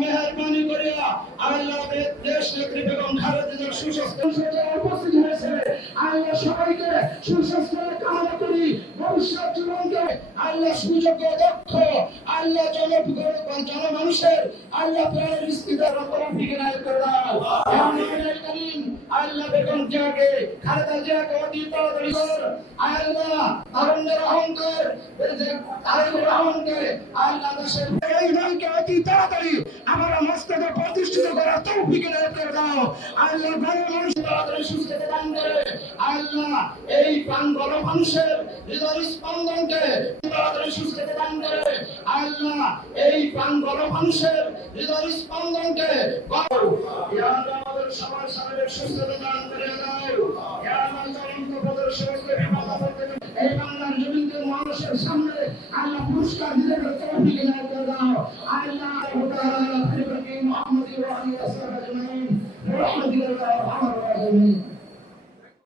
মেহেরবানি করিয়া আল্লাহ দেশ নেত্রী বেগম খালেদা জিয়ার সুস্বাস্থ্য উপস্থিত হয়েছে। আল্লাহ সবাইকে সুস্বাস্থ্যের কামনা করি, ভবিষ্যৎ জীবনকে আল্লাহ সুযোগ্য দক্ষ আল্লাহ জনমানুষের আল্লাহ প্রাণের স্থিতির তৌফিক এনায়েত করে দাও। আল্লাহ বেগম জিয়াকে খালেদা জিয়াকে অতি তাড়াতাড়ি আল্লাহ তারুণ্যের অহংকার আল্লাহ দেশের এই দলকে অতি তাড়াতাড়ি আমার মস্তকে প্রতিষ্ঠিত করার তৌফিক এনায়েত করে দাও। আল্লাহ মানুষ তাড়াতাড়ি সুস্থতা দান করে আল্লাহ এই প্রাণ মানুষের হৃদয় স্পন্দনকে তাড়াতাড়ি সুস্থতা দান করে আল্লাহ এই প্রাণ মানুষের হৃদয় স্পন্দনকে আমাদের সবার সামনে সুস্থতা দান করে দাও। এই বাংলার জমিনকে মানুষের সামনে আল্লাহ পুরস্কার দিতে তৌফিক এনায়েত করে দাও। আল্লাহ মুহাম্মদ ওয়া আলিহি ওয়া সাহবিহি আজমাইন।